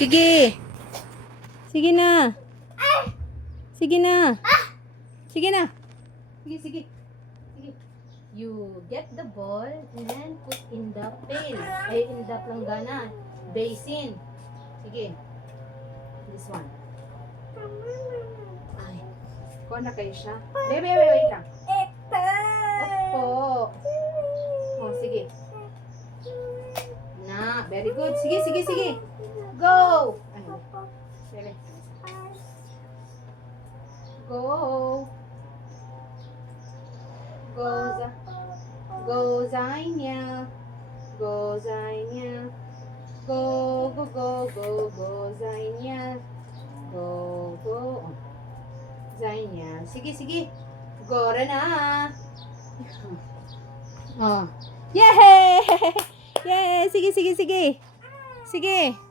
Sige. Sige na. Sige na. Sige na. Sige, sige. Sige. You get the ball and then put in the pail. Ay, in the planggana. Basin. Sige. This one. Ay. Kuha na kayo siya. Wait lang. Opo. Oh, sige. Na, very good. Sige, sige, sige. Go! Ano? Sige. Go. Go, Zanya. Go, Zanya. Go, Zanya. Go. Zanya. Sige, sige. Go na. Oh. Yay! Yay! Sige, sige, sige. Sige.